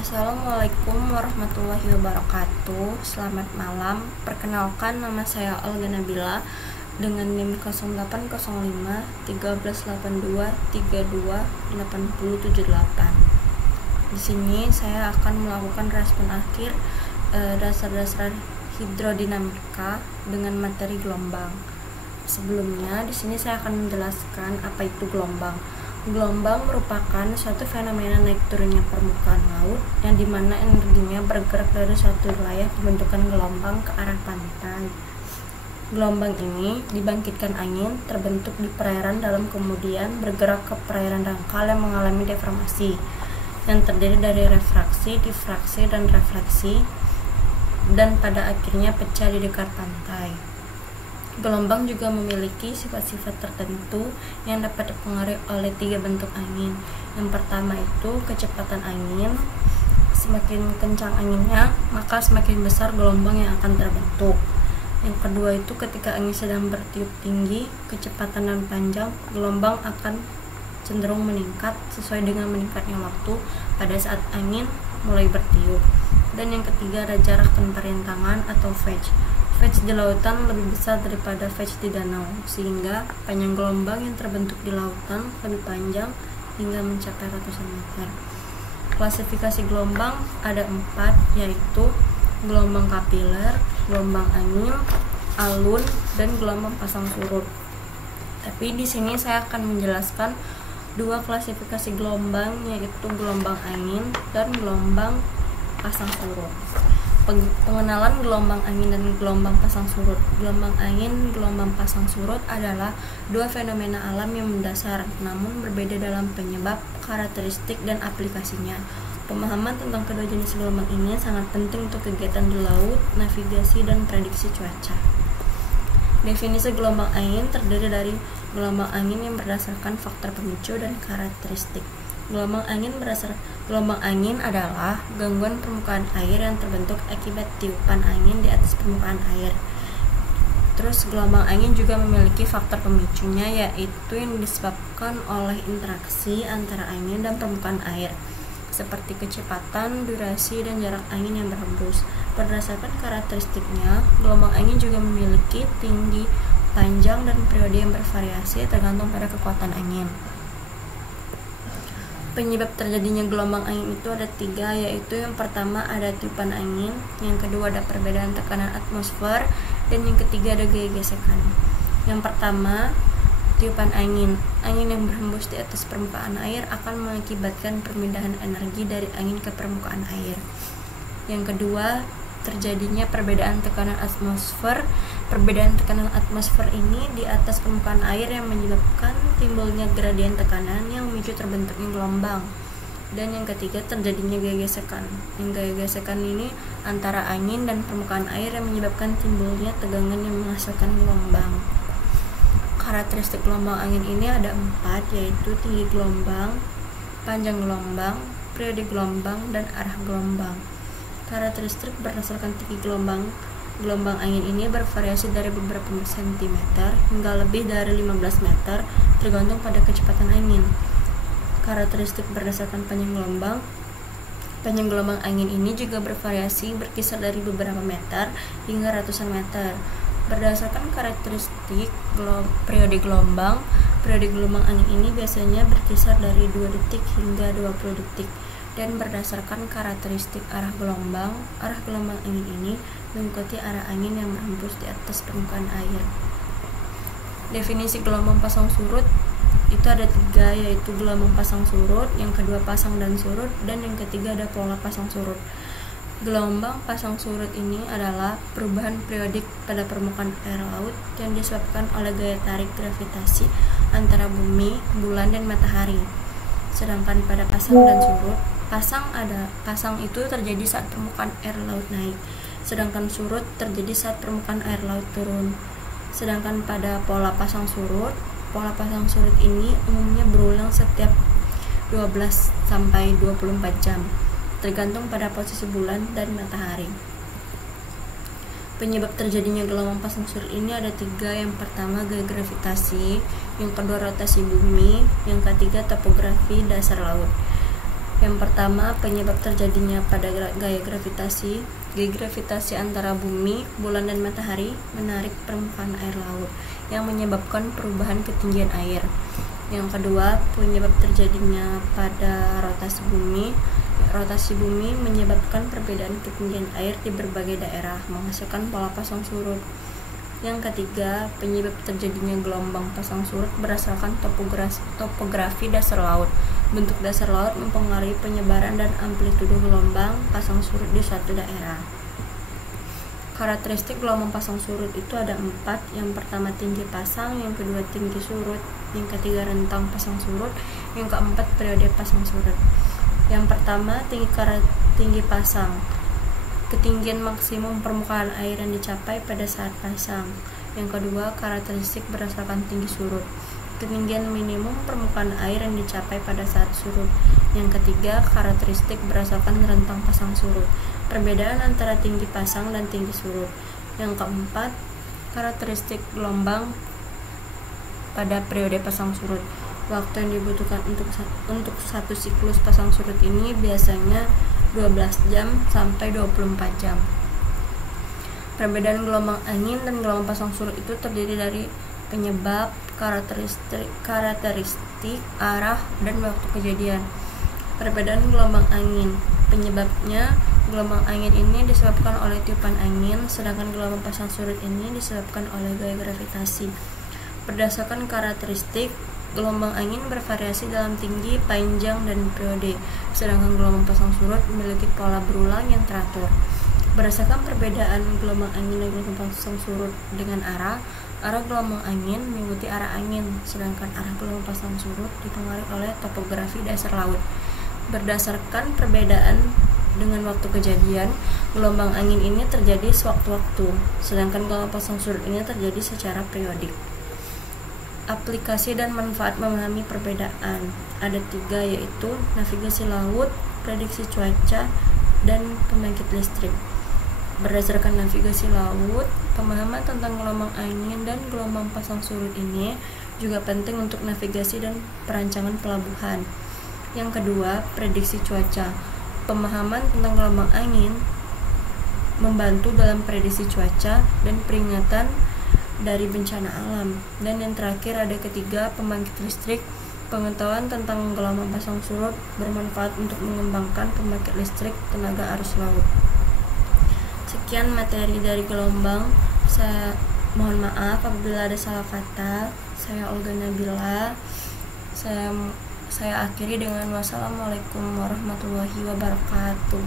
Assalamualaikum warahmatullahi wabarakatuh. Selamat malam. Perkenalkan, nama saya Olga Nabila dengan NIM 0805 1382 32 8078. Di sini saya akan melakukan respon akhir dasar-dasar hidrodinamika dengan materi gelombang. Sebelumnya, di sini saya akan menjelaskan apa itu gelombang. Gelombang merupakan suatu fenomena naik turunnya permukaan laut yang dimana energinya bergerak dari suatu wilayah pembentukan gelombang ke arah pantai. Gelombang ini dibangkitkan angin terbentuk di perairan dalam kemudian bergerak ke perairan dangkal yang mengalami deformasi yang terdiri dari refraksi, difraksi, dan refleksi dan pada akhirnya pecah di dekat pantai. Gelombang juga memiliki sifat-sifat tertentu yang dapat dipengaruhi oleh 3 bentuk angin. Yang pertama itu kecepatan angin. Semakin kencang anginnya, maka semakin besar gelombang yang akan terbentuk. Yang kedua itu ketika angin sedang bertiup tinggi, kecepatan dan panjang, gelombang akan cenderung meningkat sesuai dengan meningkatnya waktu pada saat angin mulai bertiup. Dan yang ketiga ada jarak tanpa rintangan atau fetch. Fetch di lautan lebih besar daripada fetch di danau, sehingga panjang gelombang yang terbentuk di lautan lebih panjang hingga mencapai ratusan meter. Klasifikasi gelombang ada 4, yaitu gelombang kapiler, gelombang angin, alun, dan gelombang pasang surut. Tapi di sini saya akan menjelaskan 2 klasifikasi gelombang, yaitu gelombang angin dan gelombang pasang surut. Pengenalan gelombang angin dan gelombang pasang surut. Gelombang angin, gelombang pasang surut adalah 2 fenomena alam yang mendasar, namun berbeda dalam penyebab, karakteristik, dan aplikasinya. Pemahaman tentang kedua jenis gelombang ini sangat penting untuk kegiatan di laut, navigasi, dan prediksi cuaca. Definisi gelombang angin terdiri dari gelombang angin yang berdasarkan faktor pemicu dan karakteristik. Gelombang angin adalah gangguan permukaan air yang terbentuk akibat tiupan angin di atas permukaan air. Terus gelombang angin juga memiliki faktor pemicunya, yaitu yang disebabkan oleh interaksi antara angin dan permukaan air, seperti kecepatan, durasi, dan jarak angin yang berhembus. Berdasarkan karakteristiknya, gelombang angin juga memiliki tinggi, panjang, dan periode yang bervariasi tergantung pada kekuatan angin. Penyebab terjadinya gelombang angin itu ada 3, yaitu yang pertama ada tiupan angin, yang kedua ada perbedaan tekanan atmosfer, dan yang ketiga ada gaya gesekan. Yang pertama, tiupan angin. Angin yang berhembus di atas permukaan air akan mengakibatkan perpindahan energi dari angin ke permukaan air. Yang kedua, terjadinya perbedaan tekanan atmosfer. Perbedaan tekanan atmosfer ini di atas permukaan air yang menyebabkan timbulnya gradien tekanan yang memicu terbentuknya gelombang. Dan yang ketiga, terjadinya gaya gesekan. Yang gaya gesekan ini antara angin dan permukaan air yang menyebabkan timbulnya tegangan yang menghasilkan gelombang. Karakteristik gelombang angin ini ada 4, yaitu tinggi gelombang, panjang gelombang, periode gelombang, dan arah gelombang. Karakteristik berdasarkan tinggi gelombang angin ini bervariasi dari beberapa sentimeter hingga lebih dari 15 meter tergantung pada kecepatan angin. Karakteristik berdasarkan panjang gelombang angin ini juga bervariasi berkisar dari beberapa meter hingga ratusan meter. Berdasarkan karakteristik periode gelombang angin ini biasanya berkisar dari 2 detik hingga 20 detik. Dan berdasarkan karakteristik arah gelombang angin ini mengikuti arah angin yang berhembus di atas permukaan air. Definisi gelombang pasang surut itu ada 3, yaitu gelombang pasang surut, yang kedua pasang dan surut, dan yang ketiga ada pola pasang surut. Gelombang pasang surut ini adalah perubahan periodik pada permukaan air laut yang disebabkan oleh gaya tarik gravitasi antara bumi, bulan, dan matahari. Sedangkan pada pasang dan surut, pasang itu terjadi saat permukaan air laut naik, sedangkan surut terjadi saat permukaan air laut turun. Sedangkan pada pola pasang surut ini umumnya berulang setiap 12 sampai 24 jam, tergantung pada posisi bulan dan matahari. Penyebab terjadinya gelombang pasang surut ini ada 3, yang pertama gaya gravitasi, yang kedua rotasi bumi, yang ketiga topografi dasar laut. Yang pertama, penyebab terjadinya pada gaya gravitasi. Gaya gravitasi antara bumi, bulan, dan matahari menarik permukaan air laut yang menyebabkan perubahan ketinggian air. Yang kedua, penyebab terjadinya pada rotasi bumi. Rotasi bumi menyebabkan perbedaan ketinggian air di berbagai daerah, menghasilkan pola pasang surut. Yang ketiga, penyebab terjadinya gelombang pasang surut berdasarkan topografi dasar laut. Bentuk dasar laut mempengaruhi penyebaran dan amplitudo gelombang pasang surut di suatu daerah. Karakteristik gelombang pasang surut itu ada 4. Yang pertama, tinggi pasang. Yang kedua, tinggi surut. Yang ketiga, rentang pasang surut. Yang keempat, periode pasang surut. Yang pertama, tinggi pasang. Ketinggian maksimum permukaan air yang dicapai pada saat pasang. Yang kedua, karakteristik berdasarkan tinggi surut. Ketinggian minimum permukaan air yang dicapai pada saat surut. Yang ketiga, karakteristik berdasarkan rentang pasang surut. Perbedaan antara tinggi pasang dan tinggi surut. Yang keempat, karakteristik gelombang pada periode pasang surut. Waktu yang dibutuhkan untuk satu siklus pasang surut ini biasanya 12 jam sampai 24 jam. Perbedaan gelombang angin dan gelombang pasang surut itu terdiri dari penyebab, karakteristik, arah, dan waktu kejadian. Perbedaan gelombang angin. Penyebabnya, gelombang angin ini disebabkan oleh tiupan angin, sedangkan gelombang pasang surut ini disebabkan oleh gaya gravitasi. Berdasarkan karakteristik, gelombang angin bervariasi dalam tinggi, panjang, dan periode, sedangkan gelombang pasang surut memiliki pola berulang yang teratur. Berdasarkan perbedaan gelombang angin dan gelombang pasang surut dengan arah gelombang angin mengikuti arah angin, sedangkan arah gelombang pasang surut dipengaruhi oleh topografi dasar laut. Berdasarkan perbedaan dengan waktu kejadian, gelombang angin ini terjadi sewaktu-waktu, sedangkan gelombang pasang surut ini terjadi secara periodik. Aplikasi dan manfaat memahami perbedaan ada 3, yaitu navigasi laut, prediksi cuaca, dan pembangkit listrik. Berdasarkan navigasi laut, pemahaman tentang gelombang angin dan gelombang pasang surut ini juga penting untuk navigasi dan perancangan pelabuhan. Yang kedua, prediksi cuaca. Pemahaman tentang gelombang angin membantu dalam prediksi cuaca dan peringatan dari bencana alam. Dan yang terakhir ada ketiga, pembangkit listrik. Pengetahuan tentang gelombang pasang surut bermanfaat untuk mengembangkan pembangkit listrik tenaga arus laut. Sekian materi dari gelombang. Saya mohon maaf apabila ada salah kata. Saya Olga Nabila. Saya akhiri dengan wassalamualaikum warahmatullahi wabarakatuh.